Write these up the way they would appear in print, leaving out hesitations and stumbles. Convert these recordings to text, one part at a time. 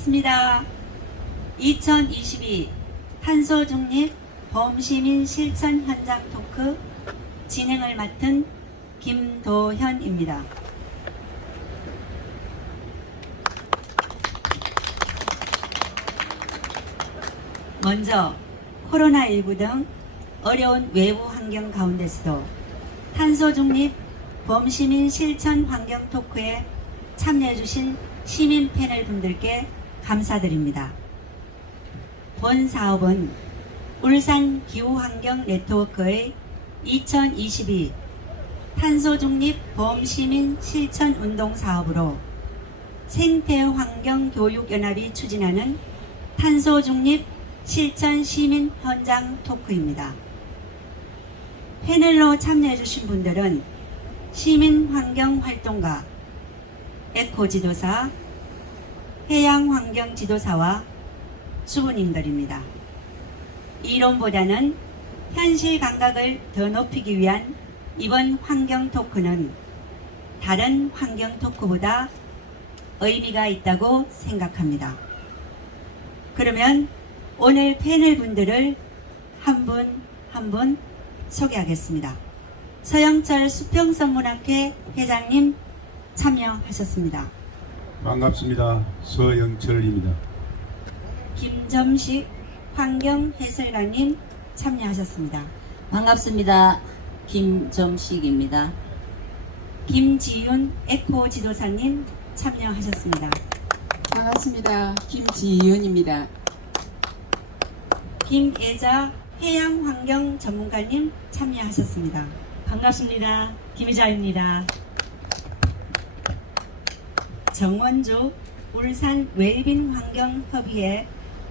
반갑습니다. 2022 탄소 중립 범시민 실천 현장 토크 진행을 맡은 김도현입니다. 먼저 코로나19 등 어려운 외부 환경 가운데서도 탄소 중립 범시민 실천 환경 토크에 참여해주신 시민 패널 분들께 감사드립니다. 본 사업은 울산 기후환경 네트워크의 2022 탄소 중립 범시민 실천 운동 사업으로 생태환경교육연합이 추진하는 탄소 중립 실천 시민 현장 토크입니다. 패널로 참여해주신 분들은 시민환경활동가, 에코지도사, 해양환경지도사와 주부님들입니다. 이론보다는 현실 감각을 더 높이기 위한 이번 환경 토크는 다른 환경 토크보다 의미가 있다고 생각합니다. 그러면 오늘 패널 분들을 한 분 한 분 소개하겠습니다. 서영철 수평선문학회 회장님 참여하셨습니다. 반갑습니다. 서영철입니다. 김점식 환경해설가님 참여하셨습니다. 반갑습니다. 김점식입니다. 김지윤 에코지도사님 참여하셨습니다. 반갑습니다. 김지윤입니다. 김애자 해양환경 전문가님 참여하셨습니다. 반갑습니다. 김희자입니다. 정원주 울산 웰빈 환경협의회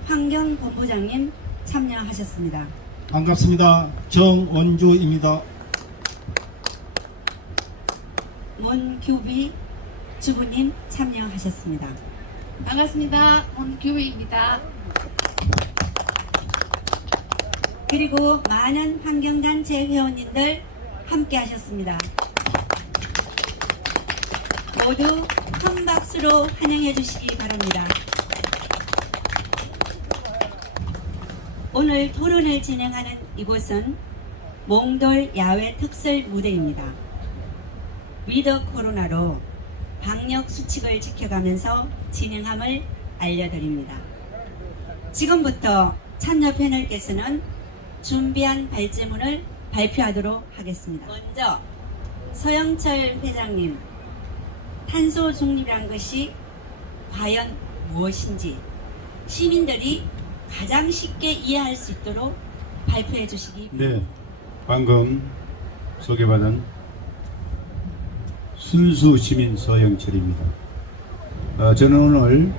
환경본부장님 참여하셨습니다. 반갑습니다. 정원주입니다. 문규비 주부님 참여하셨습니다. 반갑습니다. 문규희입니다. 그리고 많은 환경단체 회원님들 함께 하셨습니다. 모두 큰 박수로 환영해 주시기 바랍니다. 오늘 토론을 진행하는 이곳은 몽돌 야외 특설 무대입니다. 위드 코로나로 방역 수칙을 지켜가면서 진행함을 알려드립니다. 지금부터 참여 패널께서는 준비한 발제문을 발표하도록 하겠습니다. 먼저 서영철 회장님, 탄소 중립이란 것이 과연 무엇인지 시민들이 가장 쉽게 이해할 수 있도록 발표해 주시기 바랍니다. 네, 방금 소개받은 순수 시민 서영철입니다. 저는 오늘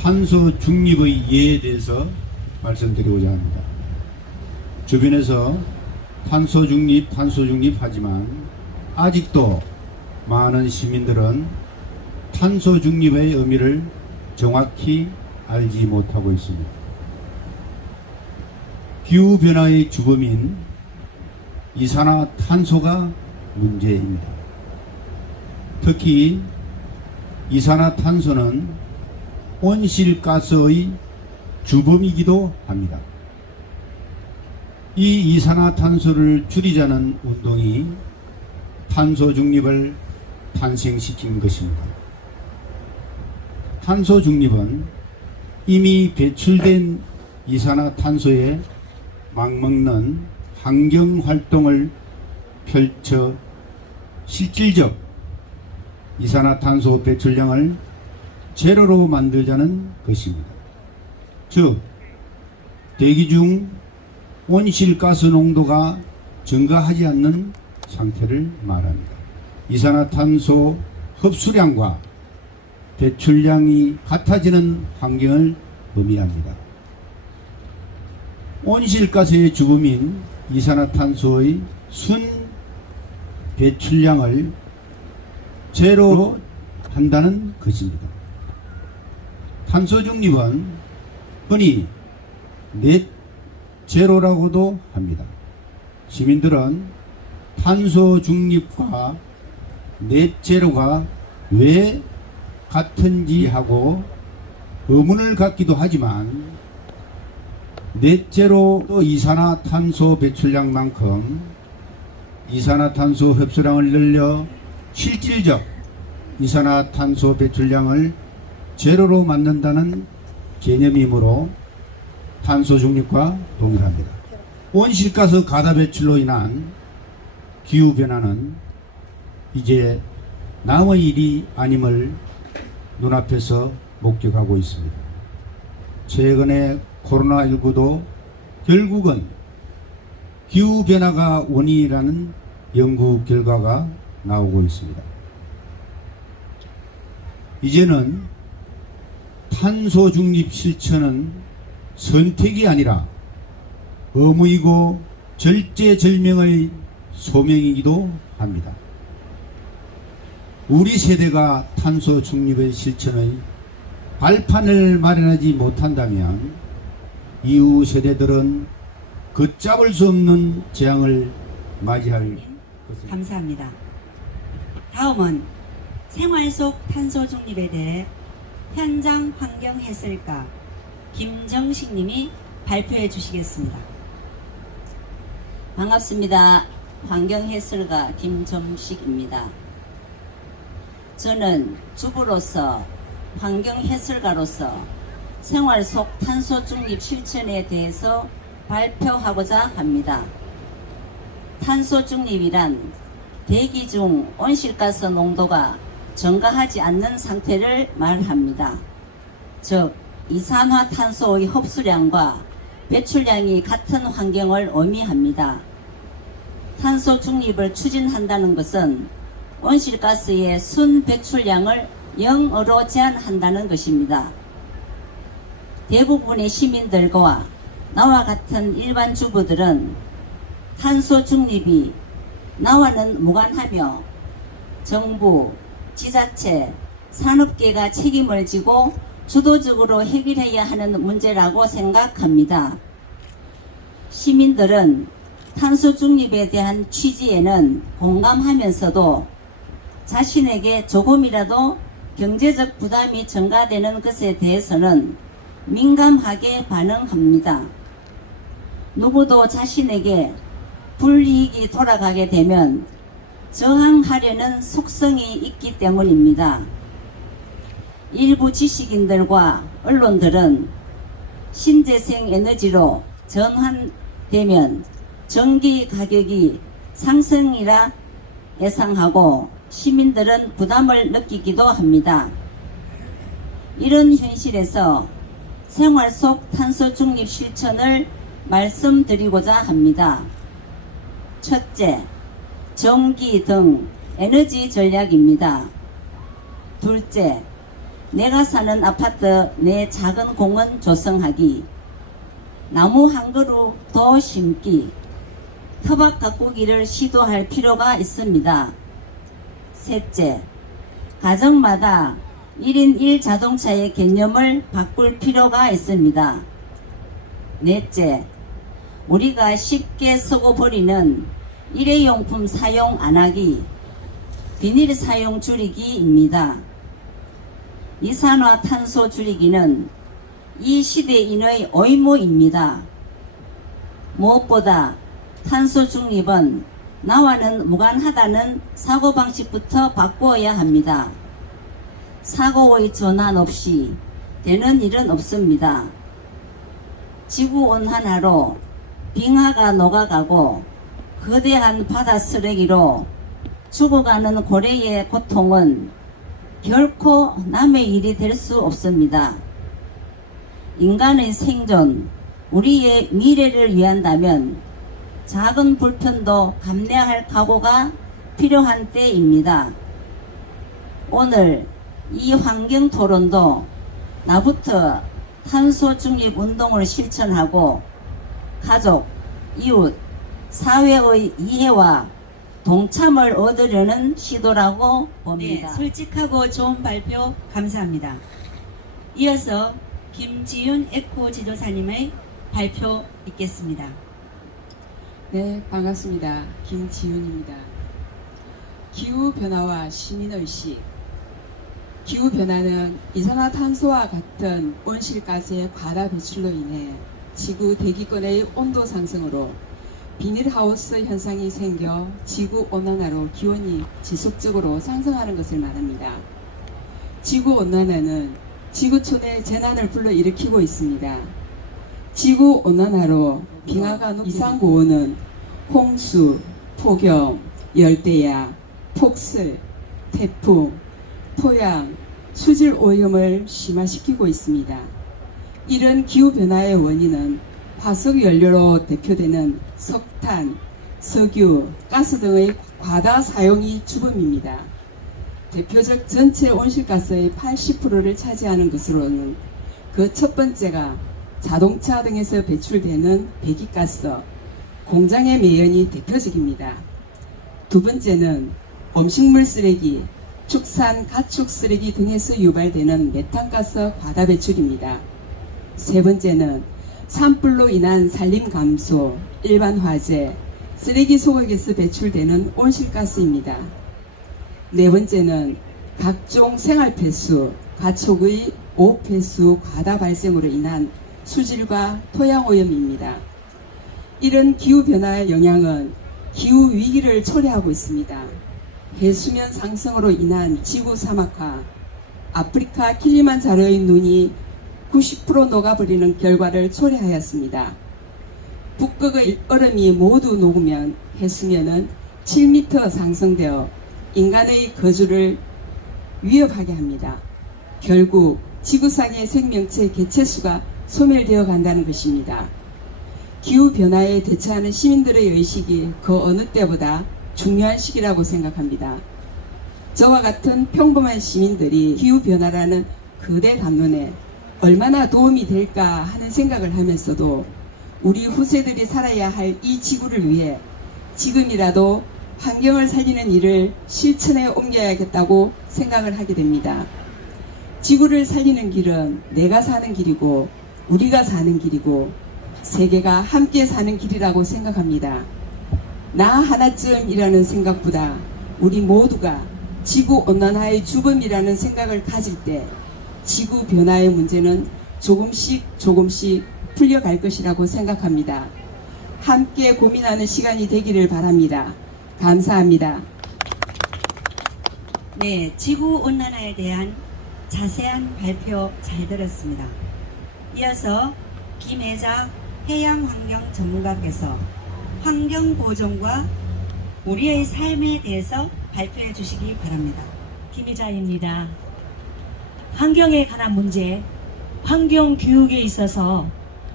탄소 중립의 이해에 대해서 말씀드리고자 합니다. 주변에서 탄소 중립 하지만 아직도 많은 시민들은 탄소 중립의 의미를 정확히 알지 못하고 있습니다. 기후변화의 주범인 이산화탄소가 문제입니다. 특히 이산화탄소는 온실가스의 주범이기도 합니다. 이 이산화탄소를 줄이자는 운동이 탄소 중립을 탄생시킨 것입니다. 탄소 중립은 이미 배출된 이산화탄소에 맞먹는 환경활동을 펼쳐 실질적 이산화탄소 배출량을 제로로 만들자는 것입니다. 즉, 대기 중 온실가스 농도가 증가하지 않는 상태를 말합니다. 이산화탄소 흡수량과 배출량이 같아지는 환경을 의미합니다. 온실가스의 주범인 이산화탄소의 순 배출량을 제로로 한다는 것입니다. 탄소 중립은 흔히 넷 제로라고도 합니다. 시민들은 탄소 중립과 넷 제로가 왜 같은지 하고 의문을 갖기도 하지만 넷째로 이산화탄소 배출량만큼 이산화탄소 흡수량을 늘려 실질적 이산화탄소 배출량을 제로로 만든다는 개념이므로 탄소 중립과 동일합니다. 온실가스 가다 배출로 인한 기후변화는 이제 남의 일이 아님을 눈앞에서 목격하고 있습니다. 최근에 코로나19도 결국은 기후변화가 원인이라는 연구 결과가 나오고 있습니다. 이제는 탄소 중립 실천은 선택이 아니라 의무이고 절제절명의 소명이기도 합니다. 우리 세대가 탄소 중립의 실천의 발판을 마련하지 못한다면 이후 세대들은 걷잡을 수 없는 재앙을 맞이할 것입니다. 감사합니다. 다음은 생활 속 탄소 중립에 대해 현장 환경 해설가 김정식 님이 발표해 주시겠습니다. 반갑습니다. 환경해설가 김정식입니다. 저는 주부로서 환경해설가로서 생활 속 탄소 중립 실천에 대해서 발표하고자 합니다. 탄소 중립이란 대기 중 온실가스 농도가 증가하지 않는 상태를 말합니다. 즉 이산화탄소의 흡수량과 배출량이 같은 환경을 의미합니다. 탄소 중립을 추진한다는 것은 온실가스의 순 배출량을 0으로 제한한다는 것입니다. 대부분의 시민들과 나와 같은 일반 주부들은 탄소 중립이 나와는 무관하며 정부, 지자체, 산업계가 책임을 지고 주도적으로 해결해야 하는 문제라고 생각합니다. 시민들은 탄소 중립에 대한 취지에는 공감하면서도 자신에게 조금이라도 경제적 부담이 증가되는 것에 대해서는 민감하게 반응합니다. 누구도 자신에게 불이익이 돌아가게 되면 저항하려는 속성이 있기 때문입니다. 일부 지식인들과 언론들은 신재생 에너지로 전환되면 전기 가격이 상승이라 예상하고 시민들은 부담을 느끼기도 합니다. 이런 현실에서 생활 속 탄소 중립 실천을 말씀드리고자 합니다. 첫째, 전기 등 에너지 전략입니다. 둘째, 내가 사는 아파트 내 작은 공원 조성하기, 나무 한 그루 더 심기, 터벅 가꾸기를 시도할 필요가 있습니다. 셋째, 가정마다 1인 1자동차의 개념을 바꿀 필요가 있습니다. 넷째, 우리가 쉽게 쓰고 버리는 일회용품 사용 안하기, 비닐 사용 줄이기입니다. 이산화탄소 줄이기는 이 시대인의 의무입니다. 무엇보다 탄소 중립은 나와는 무관하다는 사고방식부터 바꾸어야 합니다. 사고의 전환 없이 되는 일은 없습니다. 지구온난화로 빙하가 녹아가고 거대한 바다 쓰레기로 죽어가는 고래의 고통은 결코 남의 일이 될 수 없습니다. 인간의 생존, 우리의 미래를 위한다면 작은 불편도 감내할 각오가 필요한 때입니다. 오늘 이 환경 토론도 나부터 탄소 중립 운동을 실천하고 가족, 이웃, 사회의 이해와 동참을 얻으려는 시도라고 봅니다. 네, 솔직하고 좋은 발표 감사합니다. 이어서 김지윤 에코 지도사님의 발표 있겠습니다. 네, 반갑습니다. 김지윤입니다. 기후변화와 시민의식, 기후변화는 이산화탄소와 같은 온실가스의 과다 배출로 인해 지구 대기권의 온도 상승으로 비닐하우스 현상이 생겨 지구온난화로 기온이 지속적으로 상승하는 것을 말합니다. 지구온난화는 지구촌에 재난을 불러일으키고 있습니다. 지구온난화로 빙하가 높은 이상고온은 홍수, 폭염, 열대야, 폭설, 태풍, 토양, 수질 오염을 심화시키고 있습니다. 이런 기후변화의 원인은 화석 연료로 대표되는 석탄, 석유, 가스 등의 과다 사용이 주범입니다. 대표적 전체 온실가스의 80%를 차지하는 것으로는 그 첫 번째가 자동차 등에서 배출되는 배기가스, 공장의 매연이 대표적입니다. 두 번째는 음식물 쓰레기, 축산, 가축 쓰레기 등에서 유발되는 메탄가스 과다 배출입니다. 세 번째는 산불로 인한 산림 감소, 일반 화재, 쓰레기 소각에서 배출되는 온실가스입니다. 네 번째는 각종 생활폐수, 가축의 오폐수 과다 발생으로 인한 수질과 토양오염입니다. 이런 기후변화의 영향은 기후위기를 초래하고 있습니다. 해수면 상승으로 인한 지구 사막화, 아프리카 킬리만자로의 눈이 90% 녹아버리는 결과를 초래하였습니다. 북극의 얼음이 모두 녹으면 해수면은 7m 상승되어 인간의 거주를 위협하게 합니다. 결국 지구상의 생명체 개체수가 소멸되어 간다는 것입니다. 기후변화에 대처하는 시민들의 의식이 그 어느 때보다 중요한 시기라고 생각합니다. 저와 같은 평범한 시민들이 기후변화라는 거대 담론에 얼마나 도움이 될까 하는 생각을 하면서도 우리 후세들이 살아야 할 이 지구를 위해 지금이라도 환경을 살리는 일을 실천에 옮겨야겠다고 생각을 하게 됩니다. 지구를 살리는 길은 내가 사는 길이고 우리가 사는 길이고 세계가 함께 사는 길이라고 생각합니다. 나 하나쯤이라는 생각보다 우리 모두가 지구온난화의 주범이라는 생각을 가질 때 지구 변화의 문제는 조금씩 풀려갈 것이라고 생각합니다. 함께 고민하는 시간이 되기를 바랍니다. 감사합니다. 네, 지구온난화에 대한 자세한 발표 잘 들었습니다. 이어서 김혜자 해양환경 전문가께서 환경보존과 우리의 삶에 대해서 발표해 주시기 바랍니다. 김희자입니다. 환경에 관한 문제, 환경교육에 있어서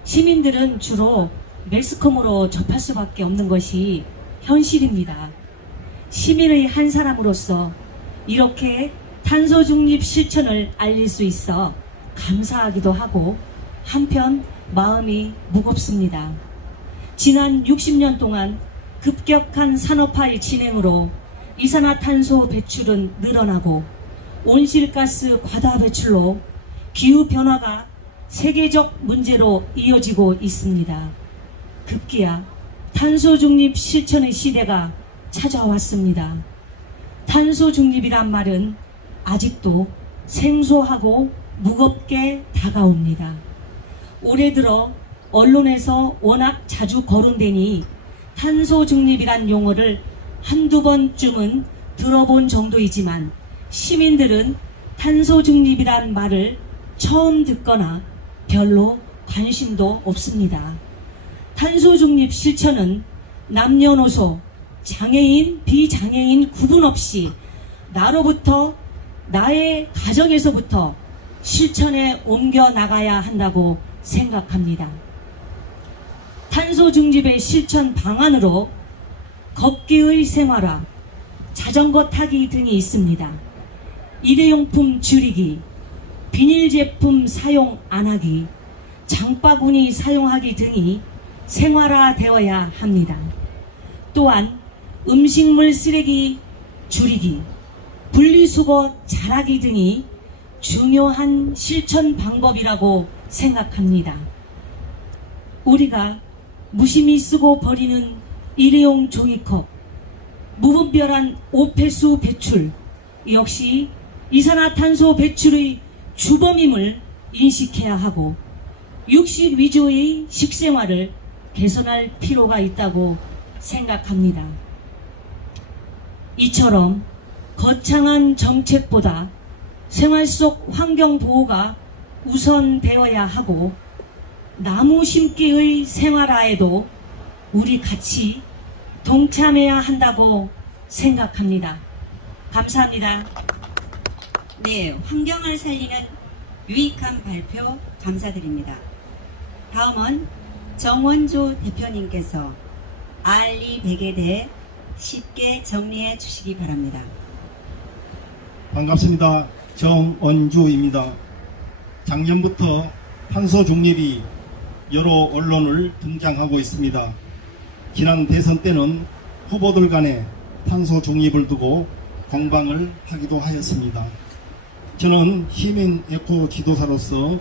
시민들은 주로 매스컴으로 접할 수밖에 없는 것이 현실입니다. 시민의 한 사람으로서 이렇게 탄소 중립 실천을 알릴 수 있어 감사하기도 하고 한편 마음이 무겁습니다. 지난 60년 동안 급격한 산업화의 진행으로 이산화탄소 배출은 늘어나고 온실가스 과다 배출로 기후변화가 세계적 문제로 이어지고 있습니다. 급기야 탄소 중립 실천의 시대가 찾아왔습니다. 탄소 중립이란 말은 아직도 생소하고 무겁게 다가옵니다. 올해 들어 언론에서 워낙 자주 거론되니 탄소 중립이란 용어를 한두 번쯤은 들어본 정도이지만 시민들은 탄소 중립이란 말을 처음 듣거나 별로 관심도 없습니다. 탄소 중립 실천은 남녀노소, 장애인, 비장애인 구분 없이 나로부터, 나의 가정에서부터 실천에 옮겨 나가야 한다고 생각합니다. 탄소 중립의 실천 방안으로 걷기의 생활화, 자전거 타기 등이 있습니다. 일회용품 줄이기, 비닐 제품 사용 안 하기, 장바구니 사용하기 등이 생활화되어야 합니다. 또한 음식물 쓰레기 줄이기, 분리수거 잘하기 등이 중요한 실천 방법이라고 생각합니다. 우리가 무심히 쓰고 버리는 일회용 종이컵, 무분별한 오폐수 배출 역시 이산화탄소 배출의 주범임을 인식해야 하고 육식 위주의 식생활을 개선할 필요가 있다고 생각합니다. 이처럼 거창한 정책보다 생활 속 환경 보호가 우선되어야 하고 나무 심기의 생활화에도 우리 같이 동참해야 한다고 생각합니다. 감사합니다. 네, 환경을 살리는 유익한 발표 감사드립니다. 다음은 정원조 대표님께서 알리100에 대해 쉽게 정리해 주시기 바랍니다. 반갑습니다. 정원주입니다. 작년부터 탄소 중립이 여러 언론을 등장하고 있습니다. 지난 대선 때는 후보들 간에 탄소 중립을 두고 공방을 하기도 하였습니다. 저는 시민 에코 지도사로서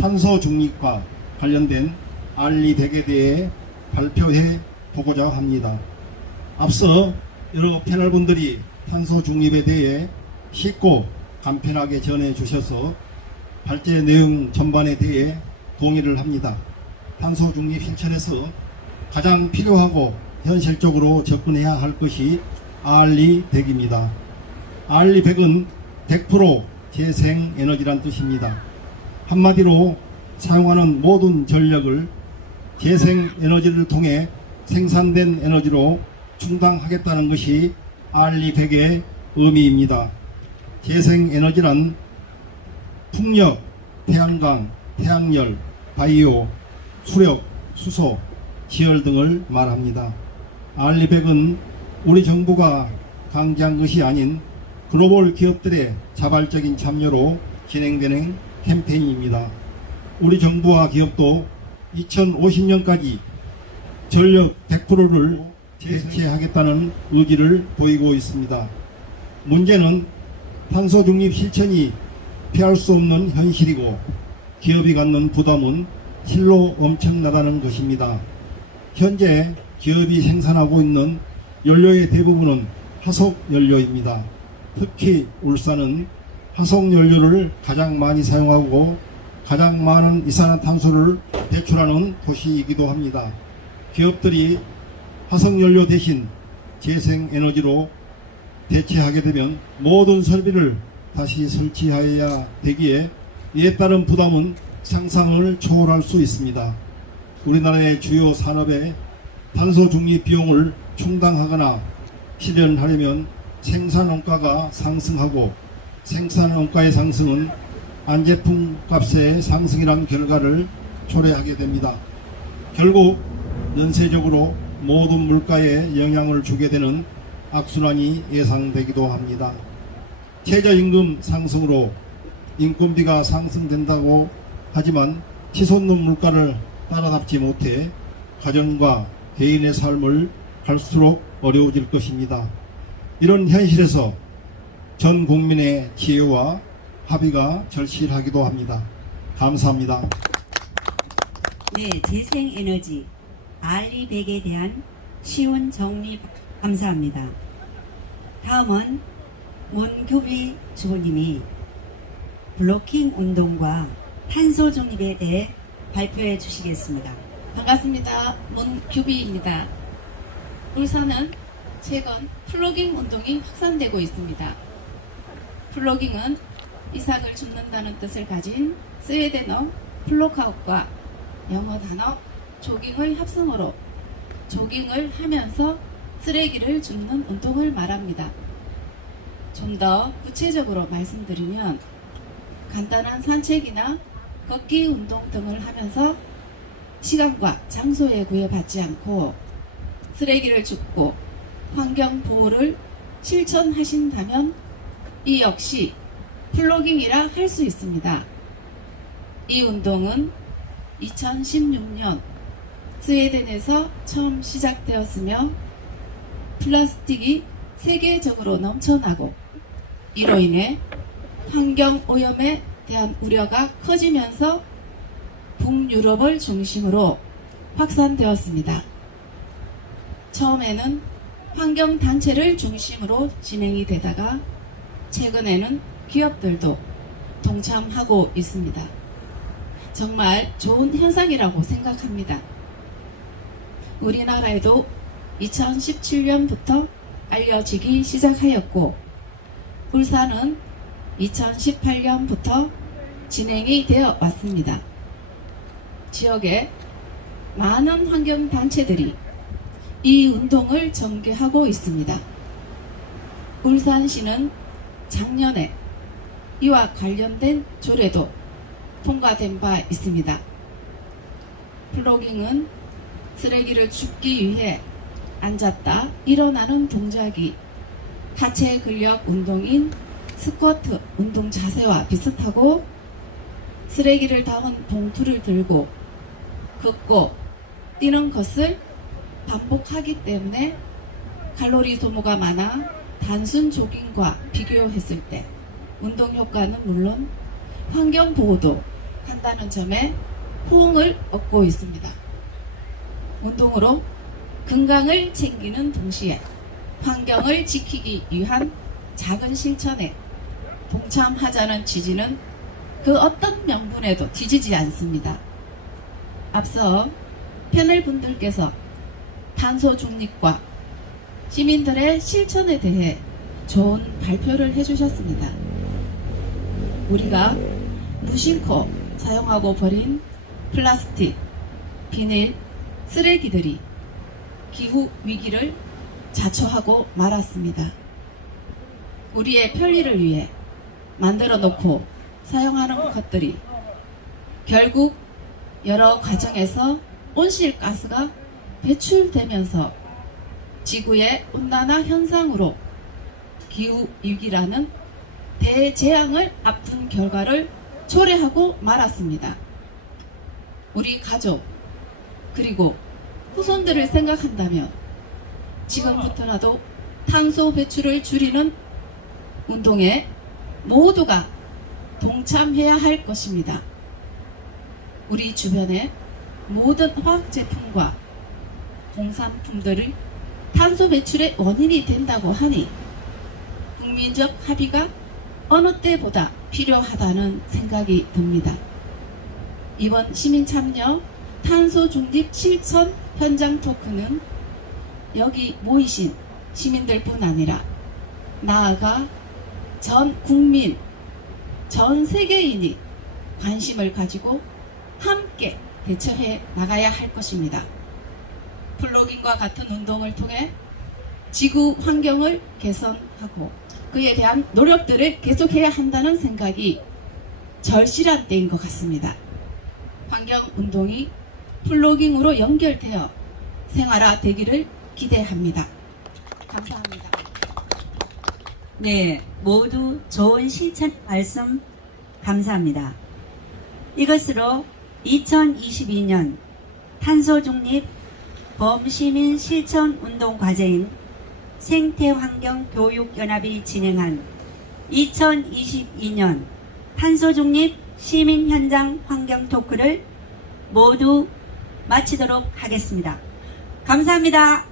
탄소 중립과 관련된 알리100에 대해 발표해 보고자 합니다. 앞서 여러 패널분들이 탄소 중립에 대해 쉽고 간편하게 전해 주셔서 발제 내용 전반에 대해 동의를 합니다. 탄소 중립 실천에서 가장 필요하고 현실적으로 접근해야 할 것이 알리100입니다. 알리100은 100% 재생에너지란 뜻입니다. 한마디로 사용하는 모든 전력을 재생에너지를 통해 생산된 에너지로 충당하겠다는 것이 알리100의 의미입니다. 재생에너지란 풍력, 태양광, 태양열, 바이오, 수력, 수소, 지열 등을 말합니다. 알리100은 우리 정부가 강제한 것이 아닌 글로벌 기업들의 자발적인 참여로 진행되는 캠페인입니다. 우리 정부와 기업도 2050년까지 전력 100%를 대체하겠다는 의지를 보이고 있습니다. 문제는 탄소 중립 실천이 피할 수 없는 현실이고 기업이 갖는 부담은 실로 엄청나다는 것입니다. 현재 기업이 생산하고 있는 연료의 대부분은 화석 연료입니다. 특히 울산은 화석 연료를 가장 많이 사용하고 가장 많은 이산화탄소를 배출하는 도시이기도 합니다. 기업들이 화석 연료 대신 재생에너지로 대체하게 되면 모든 설비를 다시 설치해야 되기에 이에 따른 부담은 상상을 초월할 수 있습니다. 우리나라의 주요 산업의 탄소 중립 비용을 충당하거나 실현하려면 생산 원가가 상승하고 생산 원가의 상승은 안제품 값의 상승이란 결과를 초래하게 됩니다. 결국 연쇄적으로 모든 물가에 영향을 주게 되는 악순환이 예상되기도 합니다. 최저임금 상승으로 인건비가 상승된다고 하지만 치솟는 물가를 따라잡지 못해 가정과 개인의 삶을 갈수록 어려워질 것입니다. 이런 현실에서 전 국민의 지혜와 합의가 절실하기도 합니다. 감사합니다. 네, 재생에너지 알리100에 대한 쉬운 정리 감사합니다. 다음은 문교비 주부님이 블로킹 운동과 탄소 중립에 대해 발표해 주시겠습니다. 반갑습니다. 문규비입니다. 울산은 최근 플로깅 운동이 확산되고 있습니다. 플로깅은 이삭을 줍는다는 뜻을 가진 스웨덴어 플로카웃과 영어 단어 조깅의 합성어로 조깅을 하면서 쓰레기를 줍는 운동을 말합니다. 좀 더 구체적으로 말씀드리면 간단한 산책이나 걷기 운동 등을 하면서 시간과 장소에 구애받지 않고 쓰레기를 줍고 환경 보호를 실천하신다면 이 역시 플로깅이라 할 수 있습니다. 이 운동은 2016년 스웨덴에서 처음 시작되었으며 플라스틱이 세계적으로 넘쳐나고 이로 인해 환경오염에 대한 우려가 커지면서 북유럽을 중심으로 확산되었습니다. 처음에는 환경단체를 중심으로 진행이 되다가 최근에는 기업들도 동참하고 있습니다. 정말 좋은 현상이라고 생각합니다. 우리나라에도 2017년부터 알려지기 시작하였고 울산은 2018년부터 진행이 되어 왔습니다. 지역에 많은 환경단체들이 이 운동을 전개하고 있습니다. 울산시는 작년에 이와 관련된 조례도 통과된 바 있습니다. 플로깅은 쓰레기를 줍기 위해 앉았다 일어나는 동작이 하체 근력 운동인 스쿼트 운동 자세와 비슷하고 쓰레기를 담은 봉투를 들고 걷고 뛰는 것을 반복하기 때문에 칼로리 소모가 많아 단순 조깅과 비교했을 때 운동 효과는 물론 환경 보호도 한다는 점에 호응을 얻고 있습니다. 운동으로 건강을 챙기는 동시에 환경을 지키기 위한 작은 실천에 동참하자는 취지는 그 어떤 명분에도 뒤지지 않습니다. 앞서 패널 분들께서 탄소 중립과 시민들의 실천에 대해 좋은 발표를 해주셨습니다. 우리가 무심코 사용하고 버린 플라스틱, 비닐, 쓰레기들이 기후 위기를 자초하고 말았습니다. 우리의 편리를 위해 만들어 놓고 사용하는 것들이 결국 여러 과정에서 온실가스가 배출되면서 지구의 온난화 현상으로 기후 위기라는 대재앙을 앞둔 결과를 초래하고 말았습니다. 우리 가족 그리고 후손들을 생각한다면 지금부터라도 탄소 배출을 줄이는 운동에 모두가 동참해야 할 것입니다. 우리 주변의 모든 화학 제품과 공산품들이 탄소 배출의 원인이 된다고 하니 국민적 합의가 어느 때보다 필요하다는 생각이 듭니다. 이번 시민참여 탄소 중립 실천 현장 토크는 여기 모이신 시민들뿐 아니라 나아가 전 국민, 전 세계인이 관심을 가지고 함께 대처해 나가야 할 것입니다. 플로깅과 같은 운동을 통해 지구 환경을 개선하고 그에 대한 노력들을 계속해야 한다는 생각이 절실한 때인 것 같습니다. 환경운동이 플로깅으로 연결되어 생활화되기를 기대합니다. 감사합니다. 네, 모두 좋은 실천 말씀 감사합니다. 이것으로 2022년 탄소중립 범시민 실천운동 과제인 생태환경교육연합이 진행한 2022년 탄소중립 시민현장 환경토크를 모두 마치도록 하겠습니다. 감사합니다.